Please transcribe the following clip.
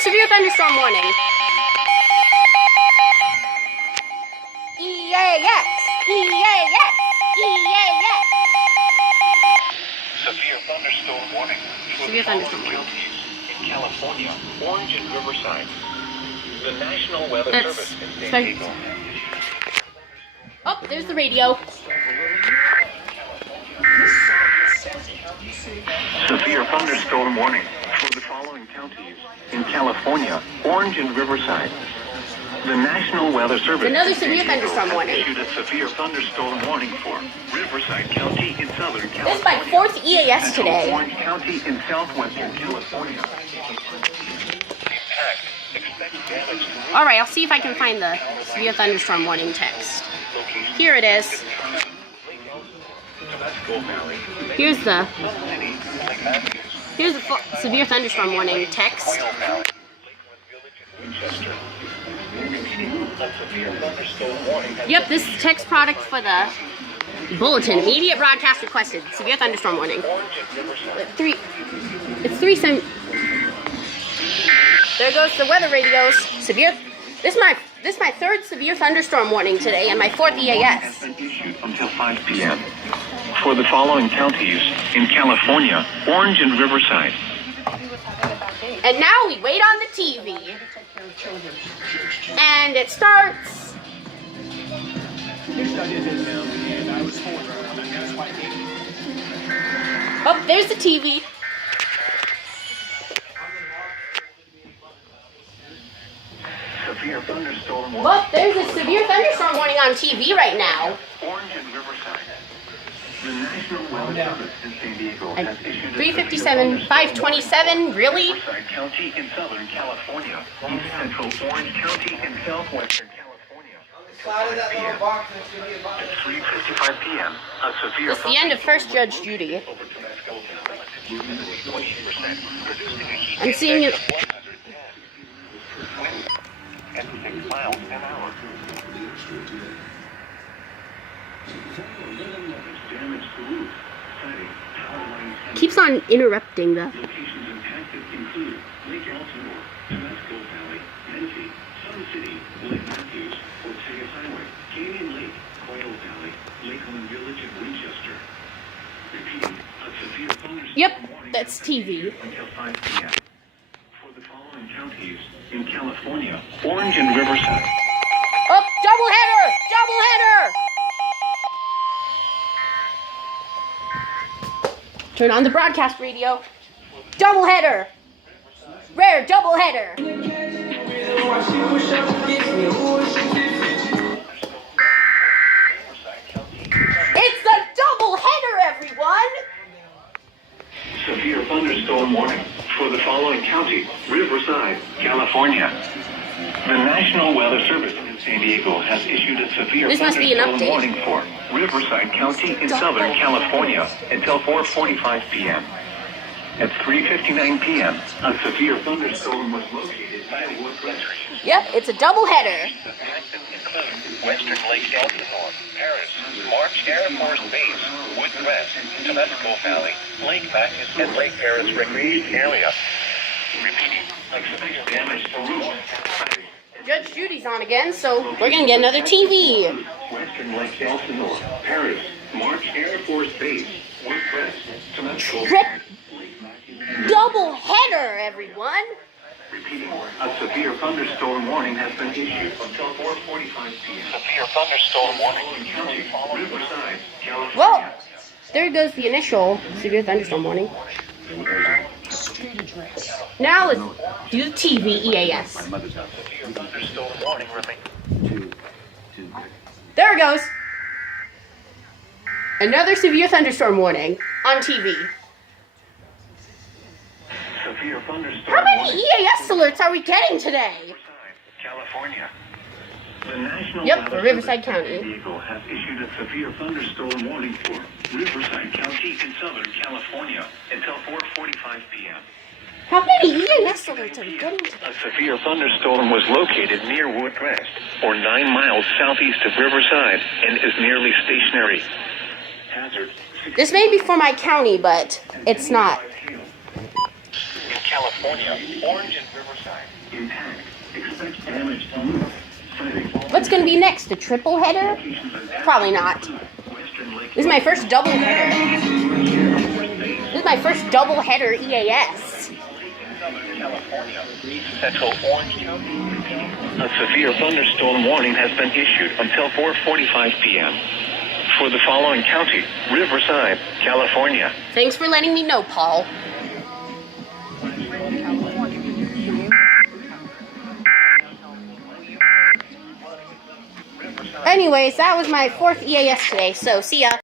severe thunderstorm warning. EAS! EAS! EAS! Severe thunderstorm warning. Severe thunderstorm warning. In California, Orange and Riverside. The National Weather Service in San Diego. Oh, there's the radio. Severe thunderstorm warning for the following counties in California, Orange and Riverside. The National Weather Service Another severe thunderstorm warning. issued a severe thunderstorm warning for Riverside County in Southern California. This is my fourth EAS today. Orange County in Southwestern California. All right, I'll see if I can find the severe thunderstorm warning text. Here it is. Here's the severe thunderstorm warning text. Yep, this is text product for the bulletin. Immediate broadcast requested. Severe thunderstorm warning. It's 3 cents. There goes the weather radios. Severe. This is my third severe thunderstorm warning today and my fourth EAS. Until 5 p.m. for the following counties in California, Orange and Riverside. And now we wait on the TV. And it starts. Oh, there's the TV. Severe thunderstorm warning. Look, there's a severe thunderstorm warning on TV right now. Orange and Riverside. The National Weather Service in San Diego has issued 3:57, 5:27, really? Riverside County in Southern California, East Central Orange County in Southwestern California. At 3:55 p.m., a severe It's the end of First Judge Judy. I'm seeing it. At 6 miles an hour. Keeps on interrupting the. Locations impacted include Lake Elsinore, Temescal Valley, Menifee, Sun City, Lake Matthews, Coachella Highway, Canyon Lake, Coyle Valley, Lakeland Village, and Winchester. Repeating, a severe thunderstorm Yep, warning that's TV. until 5 p.m. For the following counties in California, Orange and Riverside. Oh, doubleheader! Doubleheader! Turn on the broadcast radio. Doubleheader! Rare doubleheader! It's a doubleheader, everyone! Severe thunderstorm warning for the following county, Riverside, California. The National Weather Service in San Diego has issued a severe This must be an thunderstorm update. warning for Riverside County in Southern California until 4:45 p.m. At 3:59 p.m., a severe thunderstorm was located near Woodbridge. Yep, it's a doubleheader. Western Lake Elsinore, Paris, March Air Force Base, Woodcrest, Temescal Valley, Lake Matthews, and Lake Paris Recreation Area. Repeating, severe damage to roof. Judge Judy's on again, so we're gonna get another TV. Western Lake Elsinore, Paris, March Air Force Base, Woodcrest, Temescal Trip Valley, Lake Matthews. doubleheader, everyone. Repeating, a severe thunderstorm warning has been issued until 4:45 p.m. Severe thunderstorm warning. Riverside, California. Well, there goes the initial severe thunderstorm warning. Now let's do the TV EAS. Severe thunderstorm warning remains. There it goes. Another severe thunderstorm warning on TV. Severe thunderstorm How many warning. EAS alerts are we getting today? California. The National Yep, Weather for Riverside Service in County. San Diego has issued a severe thunderstorm warning for Riverside County in Southern California until 4:45 p.m. How many EAS alerts are we getting today? A severe thunderstorm was located near Woodcrest, or 9 miles southeast of Riverside, and is nearly stationary. Hazard. This may be for my county, but it's not. In California. California, Orange and Riverside. Impact. Expect damage to roof. What's going to be next? A triple header? Probably not. This is my first double header. This is my first double header EAS. Southern California, Central Orange County. A severe thunderstorm warning has been issued until 4:45 p.m. for the following county: Riverside, California. Thanks for letting me know, Paul. Anyways, that was my 4th EAS today, so see ya.